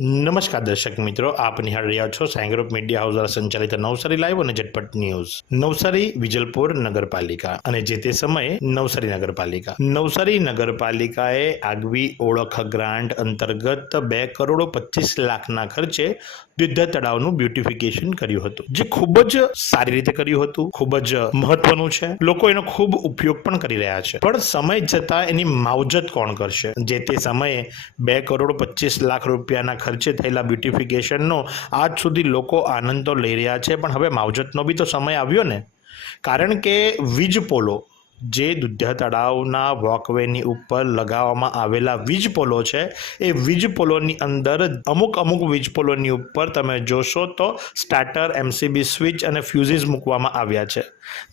નમસ્કાર દર્શક મિત્રો, આપ નિહાળ રહ્યા છો સાઈ મીડિયા હાઉસ દ્વારા સંચાલિત નવસારી લાઈવ અને ઝટપટ ન્યૂઝ. નવસારી, વિજલપુર નગરપાલિકા અને જે તે સમયે નવસારી નગરપાલિકા. નવસારી નગરપાલિકાએ આગવી ઓળખ ગ્રાન્ટ અંતર્ગત બે કરોડ પચીસ લાખના ખર્ચે દ્વિધા તળાવનું બ્યુટિફિકેશન કર્યું હતું. જે ખૂબ જ સારી રીતે કર્યું હતું, ખૂબ જ મહત્વનું છે. લોકો એનો ખૂબ ઉપયોગ પણ કરી રહ્યા છે. પણ સમય જતાં એની માવજત કોણ કરશે? જે તે સમયે બે કરોડ પચીસ લાખ રૂપિયાના ખર્ચે થયેલા બ્યુટિફિકેશનનો આજ સુધી લોકો આનંદ તો લઈ રહ્યા છે, પણ હવે માવજતનો બી તો સમય આવ્યો ને. કારણ કે વીજ પોલો, જે દુધિયા તળાવના વોકવેની ઉપર લગાવવામાં આવેલા વીજ પોલો છે, એ વીજ પોલોની અંદર અમુક અમુક વીજ પોલોની ઉપર તમે જોશો તો સ્ટાર્ટર એમસીબી સ્વિચ અને ફ્યુઝિસ મૂકવામાં આવ્યા છે.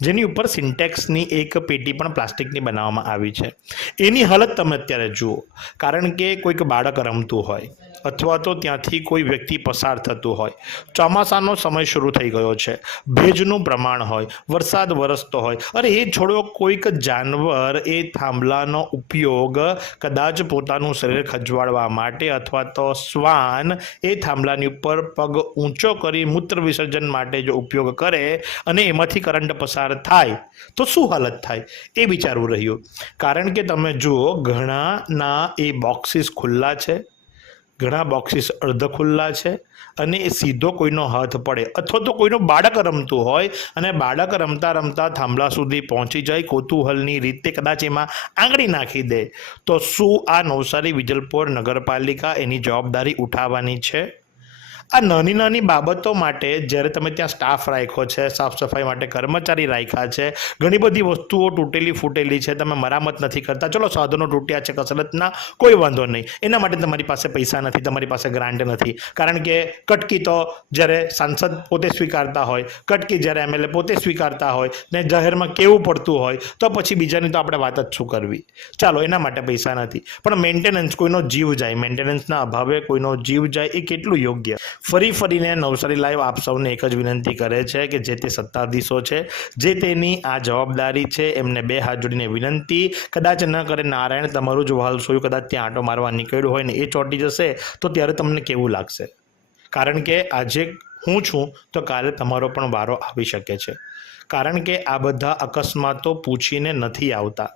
જેની ઉપર સિન્ટેક્સની એક પેટી પણ પ્લાસ્ટિકની બનાવવામાં આવી છે. એની હાલત તમે અત્યારે જુઓ. કારણ કે કોઈક બાળક રમતું હોય અથવા તો ત્યાંથી કોઈ વ્યક્તિ પસાર થતું હોય. ચોમાસાનો સમય શરૂ થઈ ગયો છે. ભેજનું પ્રમાણ હોય, વરસાદ વરસતો હોય. અરે, એ છોડો કોઈક જાનવર એ થાંભલાનો ઉપયોગ કદાચ પોતાનું શરીર ખજવાડવા માટે અથવા તો શ્વાન એ થાંભલાની ઉપર પગ ઊંચો કરી મૂત્ર વિસર્જન માટે જો ઉપયોગ કરે અને એમાંથી કરંટ પસાર થાય, તો શું હાલત થાય? એ વિચારવું રહ્યું. કારણ કે તમે જુઓ, ઘણાના એ બોક્સીસ ખુલ્લા છે. ઘણા બોક્સીસ અર્ધ ખુલ્લા છે અને એ સીધો કોઈનો હાથ પડે અથવા તો કોઈનું બાળક રમતું હોય અને બાળક રમતા રમતા થાંભલા સુધી પહોંચી જાય, કૌતૂહલની રીતે કદાચ એમાં આંગળી નાખી દે. તો શું આ નવસારી વિજલપોર નગરપાલિકા એની જવાબદારી ઉઠાવવાની છે? આ નાની નાની બાબતો માટે જ્યારે તમે ત્યાં સ્ટાફ રાખ્યો છે, સાફ સફાઈ માટે કર્મચારી રાખ્યા છે, ઘણી બધી વસ્તુઓ તૂટેલી ફૂટેલી છે, તમે મરામત નથી કરતા. ચલો, સાધનો તૂટ્યા છે, કસરતના, કોઈ વાંધો નહીં. એના માટે તમારી પાસે પૈસા નથી, તમારી પાસે ગ્રાન્ટ નથી. કારણ કે કટકી તો જ્યારે સાંસદ પોતે સ્વીકારતા હોય, કટકી જ્યારે એમએલએ પોતે સ્વીકારતા હોય, ને જાહેરમાં કેવું પડતું હોય, તો પછી બીજાની તો આપણે વાત જ શું કરવી? ચાલો, એના માટે પૈસા નથી. પણ મેન્ટેનન્સ કોઈનો જીવ જાય મેન્ટેનન્સના અભાવે કોઈનો જીવ જાય, એ કેટલું યોગ્ય? ફરી ફરીને નવસારી લાઈવ આપ સૌને એક જ વિનંતી કરે છે કે જે તે સત્તાધીશો છે, જે તેની આ જવાબદારી છે, એમને બે હાથ જોડીને વિનંતી. કદાચ ન કરે નારાયણ, તમારું જ વહાલ સોયું, કદાચ ત્યાં આંટો મારવા નીકળ્યું હોય ને એ ચોંટી જશે, તો ત્યારે તમને કેવું લાગશે? કારણ કે આજે હું છું, તો કાલે તમારો પણ વારો આવી શકે છે. કારણ કે આ બધા અકસ્માતો પૂછીને નથી આવતા.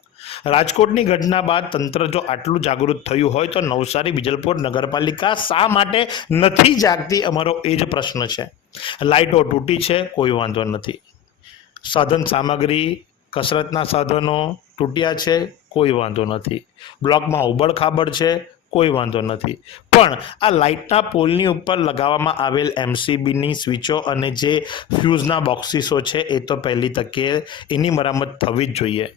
રાજકોટની ઘટના બાદ તંત્ર જો આટલું જાગૃત થયું હોય તો નવસારી, વિજલપુર નગરપાલિકા શા માટે નથી જાગતી? અમારો એ જ પ્રશ્ન છે. લાઇટો તૂટી છે, કોઈ વાંધો નથી. સાધન સામગ્રી, કસરતના સાધનો તૂટ્યા છે, કોઈ વાંધો નથી. બ્લોકમાં ઉબડખાબડ છે, કોઈ વાંધો નથી. પણ આ લાઇટના પોલની ઉપર લગાવવામાં આવેલ એમસીબીની સ્વિચો અને જે ફ્યુઝના બોક્સિસો છે એ તો પહેલી તકે એની મરામત થવી જ જોઈએ.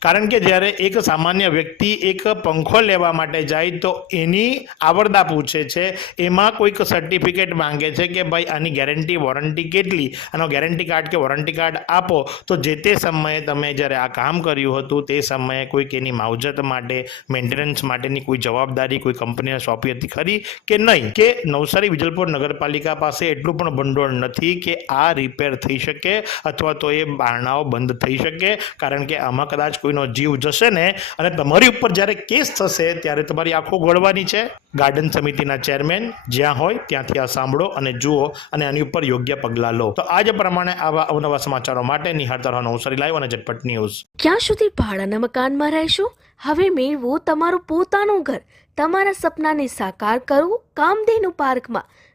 કારણ કે જ્યારે એક સામાન્ય વ્યક્તિ એક પંખો લેવા માટે જાય તો એની આવરદા પૂછે છે, એમાં કોઈક સર્ટિફિકેટ માંગે છે કે ભાઈ આની ગેરંટી વોરંટી કેટલી? આનો ગેરંટી કાર્ડ કે વોરંટી કાર્ડ આપો. તો જે તે સમયે તમે જ્યારે આ કામ કર્યું હતું, તે સમયે કોઈક એની માવજત માટે મેન્ટેનન્સ માટેની કોઈ જવાબદારી કોઈ કંપનીને સોંપી હતી ખરી કે નહીં? કે નવસારી વિજલપુર નગરપાલિકા પાસે એટલું પણ ભંડોળ નથી કે આ રિપેર થઈ શકે અથવા તો એ બારણાઓ બંધ થઈ શકે? કારણ કે આમાં કદાચ કોઈનો જીવ જશે ને અને તમારી ઉપર જ્યારે કેસ થશે ત્યારે તમારી આંખો ગળવાની છે. ગાર્ડન સમિતિના ચેરમેન જ્યાં હોય ત્યાંથી આ સાંભળો અને જુઓ અને આની ઉપર યોગ્ય પગલાં લો. તો આજ પ્રમાણે આવા અવનવા સમાચારો માટે નિહાળતા રહો નવસારી લાઈવ અને ઝટપટ ન્યૂઝ. ક્યાં સુધી ભાડાના મકાનમાં રહેશો? હવે મેળવો તમારું પોતાનું ઘર. તમારા સપનાને સાકાર કરો કામધેનુ પાર્કમાં.